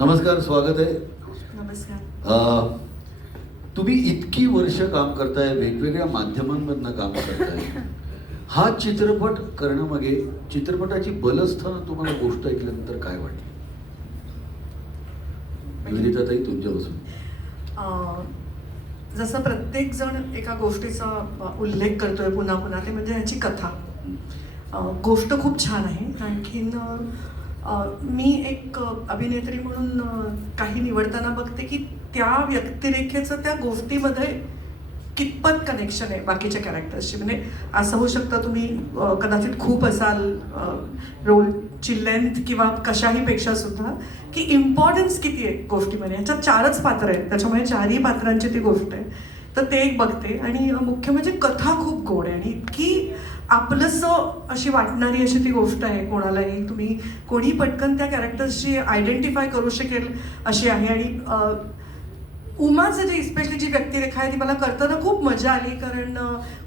नमस्कार स्वागत आहे. नमस्कार. तुम्ही इतकी वर्ष काम करताय वेगवेगळ्या माध्यमांमधनं काम करताय. हा चित्रपट करण्यामागे चित्रपटाची बलस्थानं तुम्हाला गोष्ट ऐकल्यानंतर काय वाटली विदिताताई तुमच्यापासून. अं, जसं प्रत्येक जण एका गोष्टीचा उल्लेख करतोय पुन्हा पुन्हा ते म्हणजे ह्याची कथा. गोष्ट खूप छान आहे. आणखीन मी एक अभिनेत्री म्हणून काही निवडताना बघते की त्या व्यक्तिरेखेचं त्या गोष्टीमध्ये कितपत कनेक्शन आहे बाकीच्या कॅरेक्टर्सची म्हणजे असं होऊ शकतं तुम्ही कदाचित खूप असाल रोलची लेंथ किंवा कशाहीपेक्षा सुद्धा की इम्पॉर्टन्स किती आहे गोष्टीमध्ये. ह्याच्यात चारच पात्र आहेत. त्याच्यामुळे चारही पात्रांची ती गोष्ट आहे. तर ते एक बघते. आणि मुख्य म्हणजे कथा खूप गोड आहे. आणि इतकी आपलंसं अशी वाटणारी अशी ती गोष्ट आहे कोणालाही. तुम्ही कोणी पटकन त्या कॅरेक्टर्सची आयडेंटिफाय करू शकेल अशी आहे. आणि उमाचं जे स्पेशली जी व्यक्तिरेखा आहे ती मला करताना खूप मजा आली कारण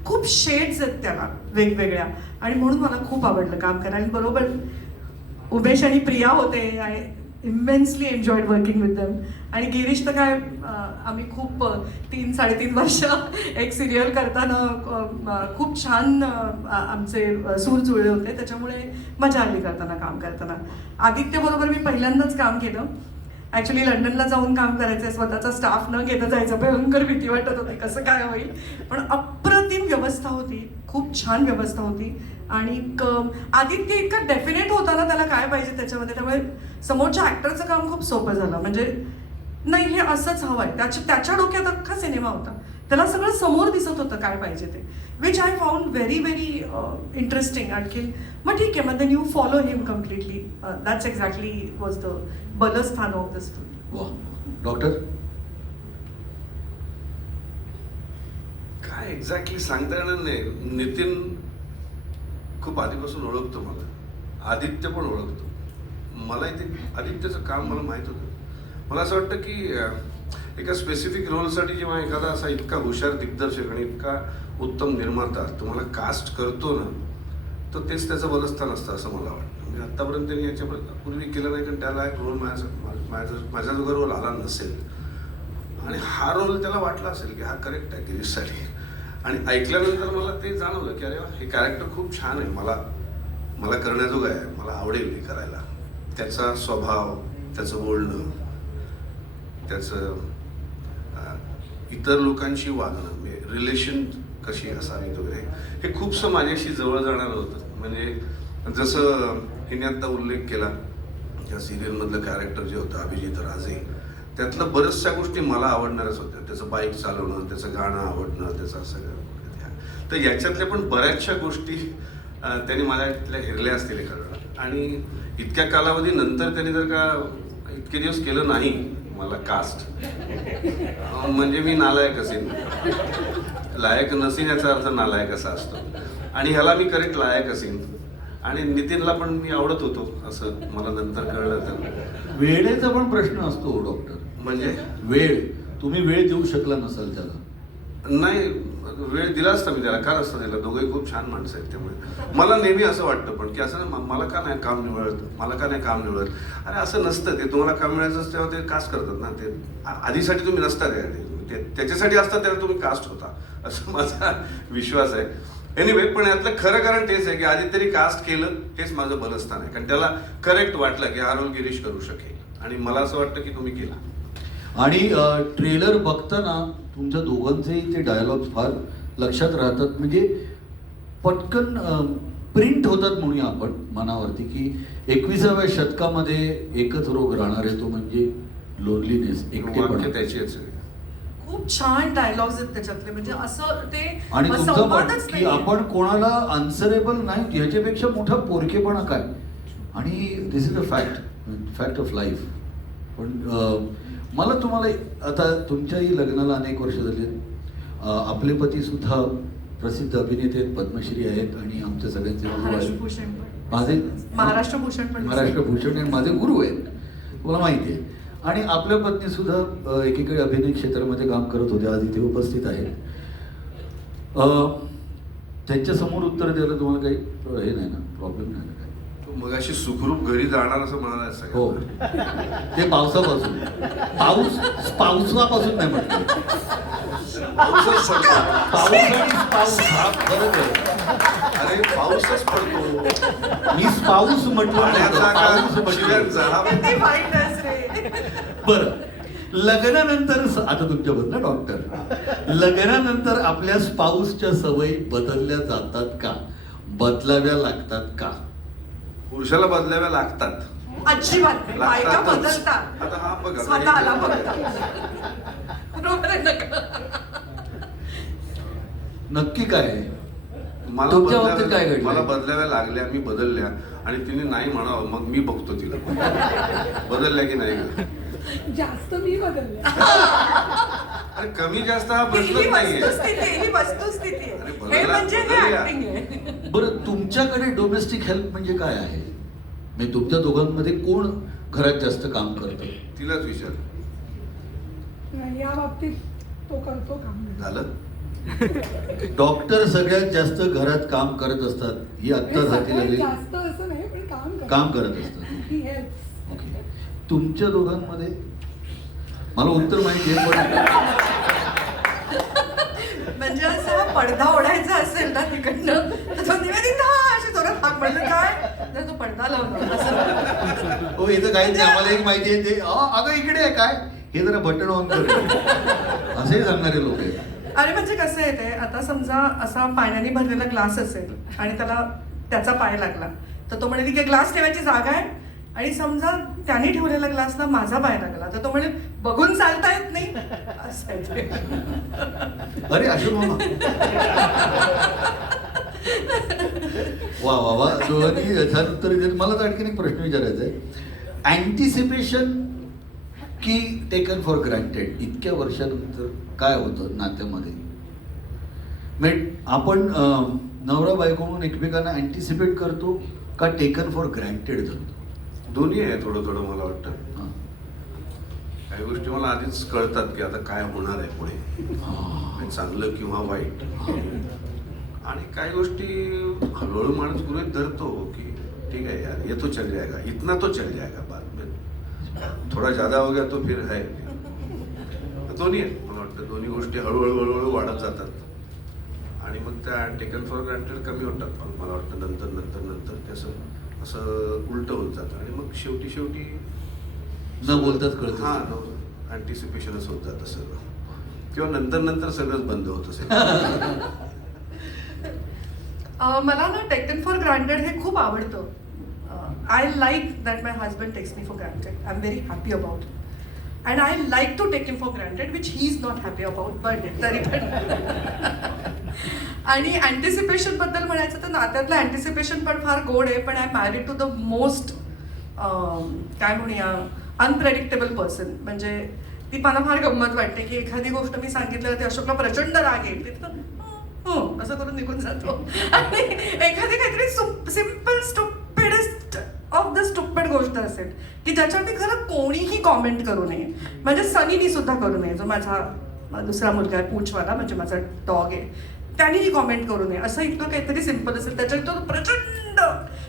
खूप शेड्स आहेत त्याला वेगवेगळ्या. आणि म्हणून मला खूप आवडलं काम करायला. बरोबर उमेश आणि प्रिया होते. इमेन्सली एन्जॉयड वर्किंग विथ दम आणि गिरीश तर काय आम्ही खूप तीन साडेतीन वर्ष एक सिरियल करताना खूप छान आमचे सूर जुळले होते. त्याच्यामुळे मजा आली करताना काम करताना. आदित्यबरोबर मी पहिल्यांदाच काम केलं. ॲक्च्युली लंडनला जाऊन काम करायचं आहे स्वतःचा स्टाफ न घेता जायचं. भयंकर भीती वाटत होती. कसं काय होईल? पण अप्र व्यवस्था होती खूप छान व्यवस्था होती. आणि आदित्य इतका डेफिनेट होता ना त्याला काय पाहिजे त्याच्यामध्ये? त्यामुळे समोरच्या ॲक्टरचं काम खूप सोपं झालं. म्हणजे नाही हे असंच हवं आहे त्याच्या त्याच्या डोक्यात अख्खा सिनेमा होता. त्याला सगळं समोर दिसत होतं काय पाहिजे ते. Which I found very very interesting आणखी मग ठीक आहे मग then you follow him completely that's exactly was the बलस्थान of the story doctor काय एक्झॅक्टली सांगता येणार नाही नितीन खूप आधीपासून ओळखतो मला. आदित्य पण ओळखतो. मला इथे आदित्यचं काम मला माहीत होतं. मला असं वाटतं की एका स्पेसिफिक रोलसाठी जेव्हा एखादा असा इतका हुशार दिग्दर्शक आणि इतका उत्तम निर्माता तुम्हाला कास्ट करतो ना तर तेच त्याचं बलस्थान असतं असं मला वाटतं. म्हणजे आत्तापर्यंत त्यांनी याच्या पूर्वी केलं नाही कारण त्याला एक रोल माझ्या माझ्या माझ्या जो रोल आला नसेल. आणि हा रोल त्याला वाटला असेल की हा करेक्ट आहे गिरीशसाठी आणि ऐकल्यानंतर मला ते जाणवलं की अरे वा, हे कॅरेक्टर खूप छान आहे. मला मला करण्याजोगं आहे. मला आवडेल हे करायला. त्याचा स्वभाव त्याचं बोलणं त्याचं इतर लोकांशी वागणं म्हणजे रिलेशन कशी असावीत वगैरे हे खूपसं माझ्याशी जवळ जाणारं होतं. म्हणजे जसं हिने आत्ता उल्लेख केला त्या सिरियलमधलं कॅरेक्टर जे होतं अभिजित राजे त्यातलं बऱ्याचशा गोष्टी मला आवडणारच होत्या. त्याचं बाईक चालवणं त्याचं गाणं आवडणं त्याचं सगळं तर याच्यातल्या पण बऱ्याचशा गोष्टी त्यांनी मला माझ्यातल्या हेरल्या असतील एका आणि इतक्या कालावधीनंतर त्यांनी जर का इतके दिवस केलं नाही मला कास्ट म्हणजे मी नालायक असेन. लायक नसेन याचा अर्थ नालायक असा असतो. आणि ह्याला मी करेक्ट लायक असेन. आणि नितीनला पण मी आवडत होतो असं मला नंतर कळलं तर. वेळेचा पण प्रश्न असतो हो, डॉक्टर म्हणजे? वेळ. तुम्ही वेळ देऊ शकला नसाल त्याला. नाही वेळ दिला असता मी त्याला का नसता दिला? दोघंही खूप छान माणसं आहेत त्यामुळे. मला नेहमी असं वाटतं पण की असं ना, मला का नाही काम निवडत मला का नाही काम निवडत अरे असं नसतं. ते तुम्हाला काम मिळायचं असतं तेव्हा ते कास्ट करतात ना. ते आधीसाठी तुम्ही नसता त्या ते त्याच्यासाठी असतात तेव्हा तुम्ही कास्ट होता. असं माझा विश्वास आहे. एनिवे पण यातलं खरं कारण तेच आहे की आधी तरी कास्ट केलं हेच माझं बलस्थान आहे. कारण त्याला करेक्ट वाटलं की हा रोल गिरीश करू शकेल. आणि मला असं वाटतं की तुम्ही केला. आणि ट्रेलर बघताना तुमच्या दोघांचेही ते डायलॉग फार लक्षात राहतात. म्हणजे पटकन प्रिंट होतात म्हणूया आपण मनावरती की एकविसाव्या शतकामध्ये एकच रोग राहणार आहे तो म्हणजे लोनलीनेस एकटेपणा. त्याची आहेत सगळी खूप छान डायलॉग्स आहेत त्याच्यातले. म्हणजे असं ते आणि तुमचं की. आपण कोणाला आन्सरेबल नाही ह्याच्यापेक्षा मोठा पोरकेपणा काय? आणि this is a fact fact of life पण मला तुम्हाला आता तुमच्याही लग्नाला अनेक वर्ष झाली. आपले पती सुद्धा प्रसिद्ध अभिनेते आहेत, पद्मश्री आहेत आणि आमच्या सगळ्यांचे गुरु महाराष्ट्र आहेत माझे महाराष्ट्र भूषण पण महाराष्ट्र भूषण हे माझे गुरु आहेत. मला माहिती आहे. आणि आपल्या पत्नी सुद्धा अ, एकीकडे अभिनय क्षेत्रामध्ये काम करत होत्या. आज इथे उपस्थित आहेत. अ, त्यांच्यासमोर उत्तर द्यायला तुम्हाला काही हे नाही ना प्रॉब्लेम नाही ना. मग अशी सुखरूप घरी जाणार असं म्हणाला हो. ते पावसापासून. पाऊस पावसापासून नाही पाऊसच पडतो. पाऊस आणि पाऊस. हा फरक आहे अरे पाऊसच पडतो. मी पाऊस म्हटलं हा बरं. लग्नानंतर आता तुमच्याबद्दल ना डॉक्टर लग्नानंतर आपल्या स्पाऊसच्या सवयी बदलल्या जातात का? बदलाव्या लागतात का? पुरुषाला बदलाव्या लागतात अजिबात नाही. बायका लागतातच. बदलतात आता हा बघ, आता स्वतःला बघतात बरोबर आहे ना का? नक्की काय आहे मला तुमच्या बदलाव्या- बाबतीत काय? मला बदलाव्या लागल्या मी बदलल्या आणि तिने नाही म्हणावं मग मी बघतो तिला बदलल्या की नाही? जास्त मी बदलले अरे कमी जास्त हा ही प्रश्नच नाहीये वस्तुस्थिती ही वस्तुस्थिती अरे आहे बदलल्या- हे म्हणजे हे बदलल्या. ऍक्टिंग आहे बरं तुमच्याकडे डोमेस्टिक हेल्प म्हणजे काय आहे? म्हणजे तुमच्या दोघांमध्ये कोण घरात जास्त काम करतं? तिलाच विचार. या बाबतीत तो करतो काम झालं? डॉक्टर सगळ्यात जास्त घरात काम करत असतात ही आत्ता हाती लागली जास्त असं नाही पण काम करतो. काम करत असतात. तुमच्या दोघांमध्ये मला उत्तर माहिती आहे पण म्हणजे असं हा पडदा ओढायचा असेल ना तिकडनं तर तो निवेदिता अशी जोरात हाक म्हणलं काय? तर तो पडदा लावणार असं. हो काहीच नाही. आम्हाला एक माहिती आहे ते "अ, अगं इकडे आहे काय? हे जरा बटन ऑन कर. असेही सांगणारे लोक आहेत. अरे म्हणजे कसं आहे ते आता समजा असा पाण्याने भरलेला ग्लास असेल आणि त्याला त्याचा पाय लागला तर तो म्हणे की ग्लास ठेवायची जागा आहे आणि समजा त्याने ठेवलेला ग्लासला माझा पाय लागला तर तो म्हणे बघून चालता येत नाही. असं अरे अशोक मामा. वा वा वा. छान उत्तर म्हणजे मला तर आणखीन एक प्रश्न विचारायचा आहे. अँटिसिपेशन की टेकन फॉर ग्रँटेड इतक्या वर्षानंतर काय होतं नात्यामध्ये? म्हणजे आपण नवरा बायको म्हणून एकमेकांना अँटिसिपेट करतो का टेकन फॉर ग्रँटेड धरतो दोन्ही आहे थोडं थोडं मला वाटतं. काही गोष्टी मला आधीच कळतात की आता काय होणार आहे पुढे. चांगलं किंवा वाईट. आणि काही गोष्टी हळूहळू माणूस गृहित धरतो की ठीक आहे यार ये तो चल जाएगा इतना तो चल जाएगा बाद में. थोडा ज्यादा हो गया तो फिर है. दोन्ही आहे मला वाटतं दोन्ही गोष्टी हळूहळू हळूहळू वाढत जातात. आणि मग त्या टेकन फॉर ग्रँटेड कमी होतात. पण मला वाटतं नंतर नंतर नंतर ते असं असं उलट होत जातं. आणि मग शेवटी शेवटी न बोलताच कळतं. हा अँटिसिपेशनच होत जातं सगळं. किंवा नंतर नंतर सगळंच बंद होत असेल. अं, मला ना टेकन फॉर ग्रांटेड हे खूप आवडतं. I like that my husband takes me for granted I am very happy about and I like to take him for granted which he's not not happy about तरी पण. आणि अँटिसिपेशनबद्दल म्हणायचं तर नात्यातलं अँटिसिपेशन पण फार गोड आहे पण I married to the most काय म्हणूया अनप्रेडिक्टेबल पर्सन म्हणजे ती मला फार गंमत वाटते की एखादी गोष्ट मी सांगितलं ते अशोकला प्रचंड राग येईल. तिथं हो असं करून निघून जातो. आणि एखादी काहीतरी सिंपल स्टुपिडेस्ट गोष्ट असेल की ज्याच्यावरती खरं कोणीही कॉमेंट करू नये. म्हणजे सनीनी सुद्धा करू नये जो माझा दुसरा मुलगा आहे पूछवाला म्हणजे माझा डॉग आहे. त्यांनीही कॉमेंट करू नये. असं इतकं काहीतरी सिंपल असेल त्याच्यात तो प्रचंड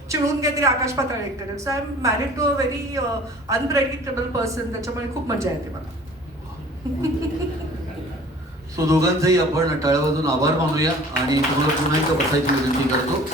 चिडून काहीतरी आकाश पातळ एक करेल. So I am married to a very unpredictable person त्याच्यामुळे खूप मजा येते मला. सो दोघांचंही आपण टाळ्या वाजून आभार मानूया आणि तुम्हाला पुन्हा एकदा बसायची विनंती करतो.